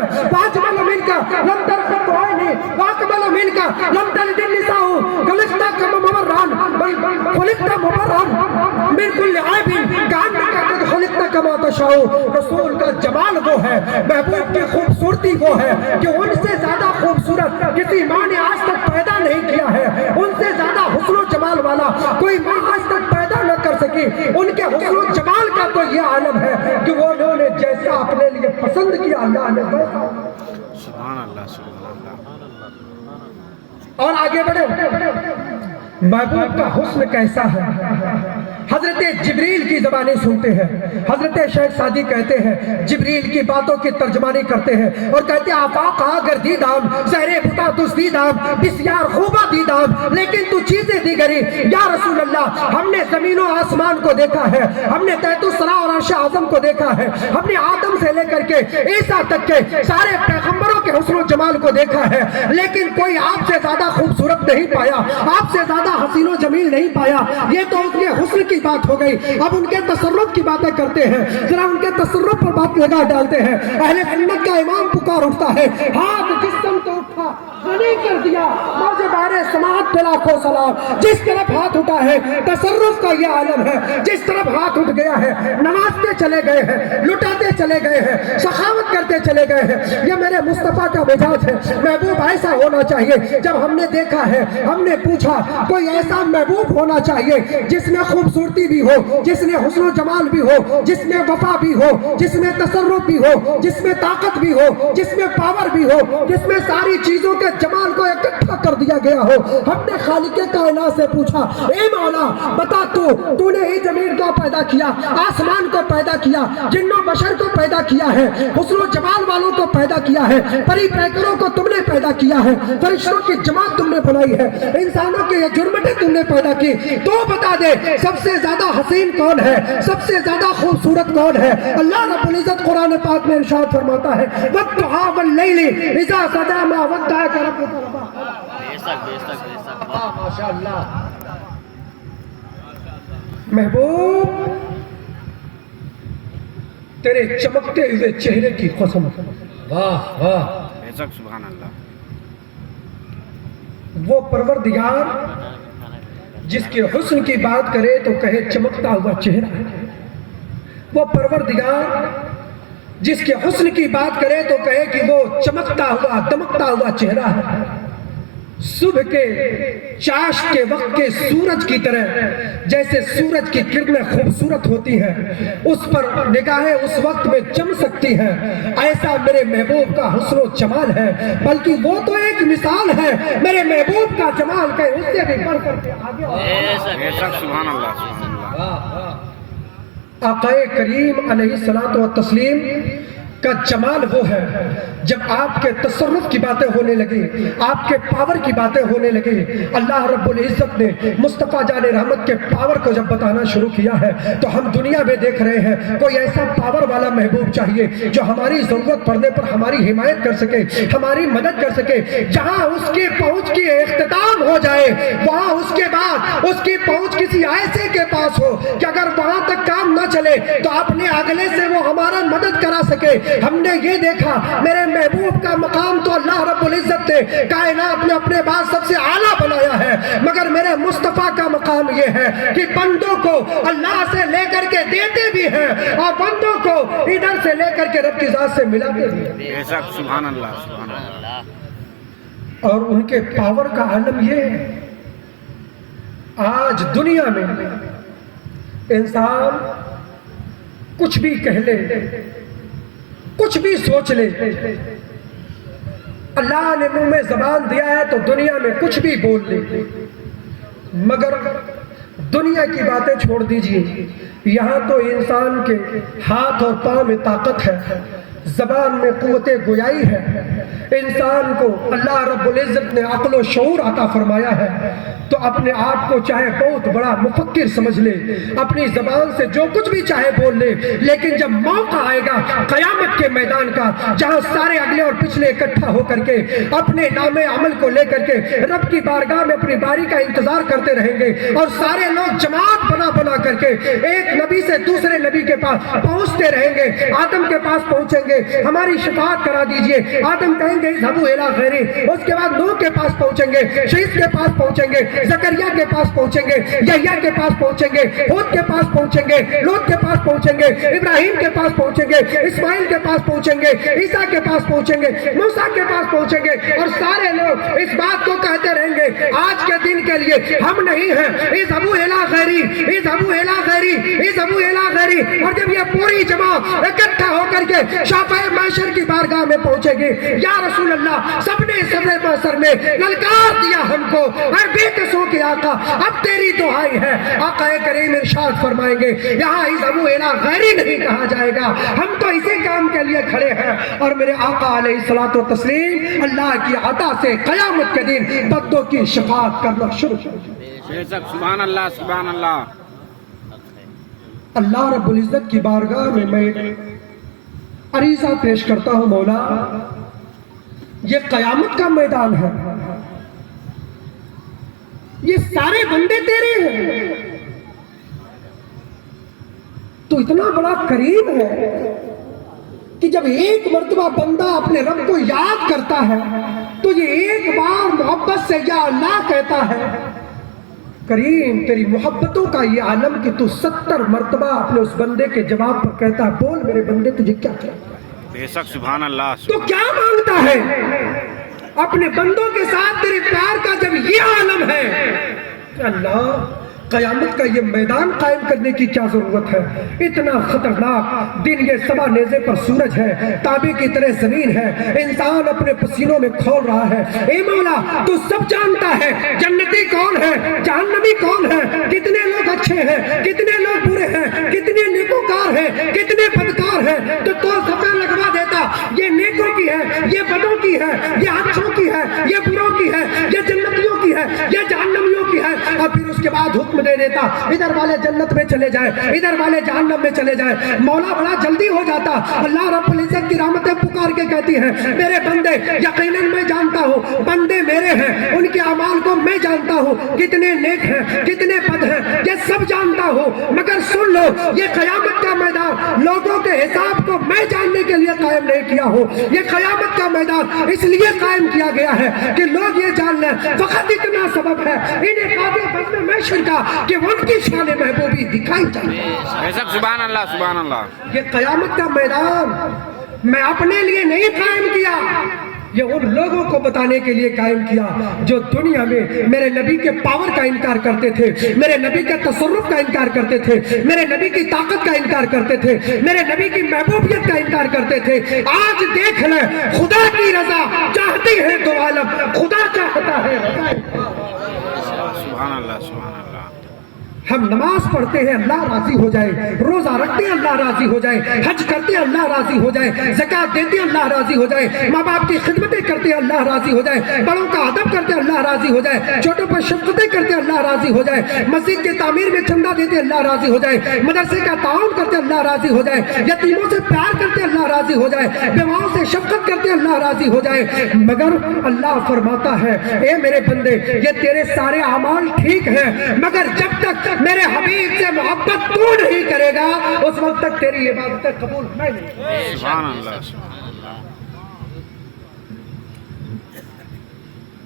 ہے واجمل منکا لم ترخط عینی واکمل منکا لم تلد النساء خلقت کما مبرران بل خلقت مبرران من کل عیب کانک قد خلقت کما تشاء. رسول کا جمال وہ ہے، محبوب کی خوبصورتی وہ ہے کہ ان سے زیادہ خوبصورت کسی ماں نے آج تک پیدا نہیں کیا ہے، ان سے زیادہ حسن و جمال والا کوئی ماں آج تک پیدا نہ کر سکی. ان کے حسن و جمال کا تو یہ عالم ہے کہ وہ انہوں نے جیسا اپنے لیے پسند کیا اللہ نے ویسا. سبحان اللہ سبحان اللہ. اور آگے بڑھے، محبوب کا حسن کیسا ہے؟ حضرت جبریل کی زبانیں سنتے ہیں. حضرت شیخ سعدی کہتے ہیں جبریل کی باتوں کی ترجمانی کرتے ہیں اور کہتے ہیں آفاق اگر دیدام زہرے بتا تس دیدام بسیار خوبہ دیدام لیکن تو چیزیں دیگری. یا رسول اللہ، ہم نے زمین و آسمان کو دیکھا ہے، ہم نے تحت الثری اور عرش اعظم کو دیکھا ہے، ہم نے آدم سے لے کر کے عیسیٰ تک کے سارے پیغمبروں کے حسن و جمال کو دیکھا ہے، لیکن کوئی آپ سے زیادہ خوبصورت نہیں پایا، آپ سے زیادہ حسین و جمیل نہیں پایا. یہ تو ان کے حسن کی بات ہو گئی. اب ان کے تصرف کی باتیں کرتے ہیں، ذرا ان کے تصرف پر بات لگا ڈالتے ہیں. اہل سنت کا امام پکار اٹھتا ہے، ہاتھ جس سمت اٹھا غنی کر دیا موج بار سماعت پہ لاکھوں سلام. جس طرف ہاتھ اٹھا ہے تصرف کا یہ عالم ہے، جس طرف ہاتھ اٹھ گیا ہے نوازتے چلے گئے ہیں، لٹاتے چلے گئے ہیں، سخاوت کرتے چلے گئے ہیں. یہ میرے مصطفیٰ کا مزاج ہے. محبوب ایسا ہونا چاہیے. جب ہم نے دیکھا ہے، ہم نے پوچھا کوئی ایسا محبوب ہونا چاہیے جس میں خوبصورتی بھی ہو، جس میں حسن و جمال بھی ہو، جس میں وفا بھی ہو، جس میں تصرف بھی ہو، جس میں طاقت بھی ہو، جس میں پاور بھی ہو، جس میں ساری چیزوں کے جمال کو اکٹھا کر دیا گیا ہو. ہم نے خالق کائنات سے پوچھا اے مولا بتا تو نے ہی زمین کو پیدا کیا، آسمان کو پیدا کیا، جن و بشر کو پیدا کیا ہے، حسن و جمال والوں کو پیدا کیا ہے، پری پیکروں کو تم نے پیدا کیا ہے، فرشتوں کی جماعت تم نے بنائی ہے، انسانوں کے یہ جرمٹیں تم نے پیدا کی. تو بتا دے سب سے زیادہ حسین کون ہے، سب سے زیادہ خوبصورت کون ہے؟ اللہ رب العزت قرآن پاک میں ارشاد فرماتا ہے وَالضُّحَىٰ وَاللَّيْلِ إِذَا سَجَىٰ مَا وَدَّعَكَ رَبُّكَ ماشاء اللہ. محبوب تیرے چمکتے ہوئے چہرے کی قسم، واہ واہ. سبحان اللہ. وہ پروردگار جس کے حسن کی بات کرے تو کہے چمکتا ہوا چہرہ ہے. وہ پروردگار جس کے حسن کی بات کرے تو کہے کہ وہ چمکتا ہوا دمکتا ہوا چہرہ ہے. صبح کے چاش کے وقت کے سورج کی طرح جیسے سورج کی کرنیں خوبصورت ہوتی ہیں، اس پر نگاہیں اس وقت میں جم سکتی ہیں، ایسا میرے محبوب کا حسن و جمال ہے. بلکہ وہ تو ایک مثال ہے، میرے محبوب کا جمال کہ اس سے بھی بڑھ کر کے آگے. سبحان اللہ سبحان اللہ. آقا کریم علیہ الصلوۃ والتسلیم کا جمال وہ ہے جب آپ کے تصرف کی باتیں ہونے لگی، آپ کے پاور کی باتیں ہونے لگی. اللہ رب العزت نے مصطفیٰ جان رحمت کے پاور کو جب بتانا شروع کیا ہے تو ہم دنیا میں دیکھ رہے ہیں کوئی ایسا پاور والا محبوب چاہیے جو ہماری ضرورت پڑنے پر ہماری حمایت کر سکے، ہماری مدد کر سکے. جہاں اس کی پہنچ کی اختتام ہو جائے وہاں اس کے بعد اس کی پہنچ کسی ایسے کے پاس ہو کہ اگر وہاں تک کام نہ چلے تو اپنے اگلے سے وہ ہمارا مدد کرا سکے. ہم نے یہ دیکھا میرے محبوب کا مقام تو اللہ رب العزت نے کائنات میں اپنے بعد سب سے اعلیٰ بنایا ہے، مگر میرے مصطفیٰ کا مقام یہ ہے کہ بندوں کو اللہ سے لے کر کے دیتے بھی ہیں اور بندوں کو ادھر سے لے کر کے رب کی ذات سے ملاتے بھی ہیں. سبحان اللہ سبحان اللہ. اور ان کے پاور کا عالم یہ ہے آج دنیا میں انسان کچھ بھی کہہ لے، کچھ بھی سوچ لے، اللہ نے منہ میں زبان دیا ہے تو دنیا میں کچھ بھی بول لے. مگر دنیا کی باتیں چھوڑ دیجئے، یہاں تو انسان کے ہاتھ اور پاؤں میں طاقت ہے، زبان میں قوت گویائی ہے. انسان کو اللہ رب العزت نے عقل و شعور عطا فرمایا ہے تو اپنے آپ کو چاہے بہت بڑا مفکر سمجھ لے، اپنی زبان سے جو کچھ بھی چاہے بول لے، لیکن جب موقع آئے گا قیامت کے میدان کا جہاں سارے اگلے اور پچھلے اکٹھا ہو کر کے اپنے نام عمل کو لے کر کے رب کی بارگاہ میں اپنی باری کا انتظار کرتے رہیں گے اور سارے لوگ جماعت بنا کر کے ایک نبی سے دوسرے نبی کے پاس پہنچتے رہیں گے، آدم کے پاس پہنچیں پہنچیں گے ہماری شفاعت کرا دیجئے۔ آدم کہیں گے اذهبوا الی غیری، اس کے بعد نوح کے پاس پہنچیں گے، شیث کے پاس پہنچیں گے، زکریا کے پاس پہنچیں گے، یحییٰ کے پاس پہنچیں گے، ہود کے پاس پہنچیں گے، لوط کے پاس پہنچیں گے، ابراہیم کے پاس پہنچیں گے، اسماعیل کے پاس پہنچیں گے، عیسیٰ کے پاس پہنچیں گے، موسیٰ کے پاس پہنچیں گے، اور سارے لوگ اس بات کو کہتے رہیں گے آج کے دن کے لیے ہم نہیں ہیں، اذهبوا الی غیری، اذهبوا الی غیری، اذهبوا الی غیری۔ اور جب یہ پوری جماعت اکٹھا ہو کر کے شافع محشر کی بارگاہ میں پہنچے گی، یا رسول اللہ سب نے صدر محشر میں للکار دیا ہم کو، اے بے کسوں کے آقا اب تیری دعائی ہے۔ آقا کریم ارشاد فرمائیں گے یہاں اذهبوا الی غیری نہیں کہا جائے گا، ہم تو اسی کام کے لیے کھڑے ہیں، اور میرے آقا علیہ الصلوۃ والتسلیم اللہ کی عطا سے قیامت کے دن بدوں کی شفاعت کرنا شروع کر دیں۔ بے شک سبحان اللہ سبحان اللہ۔ اللہ رب العزت کی بارگاہ میں میں عریضہ پیش کرتا ہوں، مولا یہ قیامت کا میدان ہے، یہ سارے بندے تیرے ہیں، تو اتنا بڑا کریم ہے کہ جب ایک مرتبہ بندہ اپنے رب کو یاد کرتا ہے تو یہ ایک بار محبت سے یا اللہ کہتا ہے۔ کریم تیری محبتوں کا یہ عالم کہ تو 70 مرتبہ اپنے اس بندے کے جواب پر کہتا ہے بول میرے بندے تجھے کیا چاہیے، بے شک سبحان اللہ تو کیا مانگتا ہے؟ اپنے بندوں کے ساتھ تیرے پیار کا جب یہ عالم ہے کہ اللہ قیامت کا یہ میدان قائم کرنے کی کیا ضرورت ہے؟ اتنا خطرناک دن، یہ سبا نیزے پر سورج ہے، تابے کی طرح زمین ہے، انسان اپنے پسینوں میں کھول رہا ہے۔ اے مولا تو سب جانتا ہے جنتی کون ہے، جہنمی کون ہے، کتنے لوگ اچھے ہیں، کتنے لوگ برے ہیں، کتنے نیکوکار ہیں، کتنے بدکار ہیں، تو سفید لگوا دیتا یہ نیکوں کی ہے، یہ بدوں کی ہے، یہ اچھوں کی ہے، یہ بروں کی ہے، یہ جنتیوں کی ہے، یہ جہنمیوں کی ہے، اور پھر اس کے بعد حکم دے دیتا ادھر والے جنت میں چلے جائیں، ادھر والے جہنم میں چلے جائیں۔ مولا بڑا جلدی ہو جاتا، اللہ رب العزت کی رحمتیں پکار کے کہتی ہیں میرے بندے یقیناً میں جانتا ہوں بندے میرے ہیں، ان کے اعمال کو میں جانتا ہوں، کتنے نیک ہیں کتنے بد ہیں یہ سب جانتا ہوں، مگر سن لو یہ قیامت کا میدان لوگوں کے حساب کو میں جاننے کے لیے قائم نہیں کیا ہوں، یہ قیامت کا میدان اس لیے قائم کیا گیا ہے کہ لوگ یہ جان لیں فقط اتنا سبب ہے انہیں قاضی بزم محشر کا کہ ان کی شان محبوبی دکھائی جائے۔ بے شک سبحان اللہ سبحان اللہ۔ یہ قیامت کا میدان میں اپنے لیے نہیں قائم کیا، یہ ان لوگوں کو بتانے کے لیے قائم کیا جو دنیا میں میرے نبی کے پاور کا انکار کرتے تھے، میرے نبی کے تصرف کا انکار کرتے تھے، میرے نبی کی طاقت کا انکار کرتے تھے، میرے نبی کی محبوبیت کا انکار کرتے تھے۔ آج دیکھ لیں خدا کی رضا چاہتی ہے تو عالم، خدا چاہتا ہے رضا۔ سبحان اللہ سبحان اللہ۔ ہم نماز پڑھتے ہیں اللہ راضی ہو جائے، روزہ رکھتے ہیں اللہ راضی ہو جائے، حج کرتے ہیں اللہ راضی ہو جائے، زکات دیتے ہیں اللہ راضی ہو جائے، ماں باپ کی خدمتیں کرتے ہیں اللہ راضی ہو جائے، بڑوں کا ادب کرتے ہیں اللہ راضی ہو جائے، چھوٹوں پر شفقتیں کرتے ہیں اللہ راضی ہو جائے، مسجد کی تعمیر میں چندہ دیتے ہیں اللہ راضی ہو جائے، مدرسے کا تعاون کرتے ہیں اللہ راضی ہو جائے، یتیموں سے پیار کرتے ہیں اللہ راضی ہو جائے، بیواؤں سے شفقت کرتے ہیں اللہ راضی ہو جائے۔ مگر اللہ فرماتا ہے اے میرے بندے یہ تیرے سارے اعمال ٹھیک ہیں، مگر جب تک میرے حبیب سے محبت تو نہیں کرے گا اس وقت تک تیری عبادتیں قبول میں نہیں۔ سبحان اللہ سبحان اللہ۔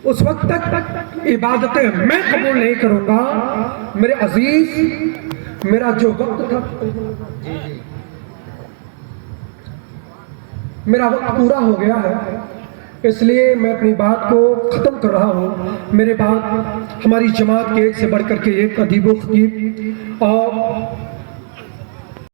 اس وقت تک عبادتیں میں قبول نہیں کروں گا۔ میرے عزیز میرا جو وقت تھا میرا وقت پورا ہو گیا ہے، اس لیے میں اپنی بات کو ختم کر رہا ہوں۔ میرے بعد ہماری جماعت کے ایک سے بڑھ کر کے ایک ادیب و خطیب اور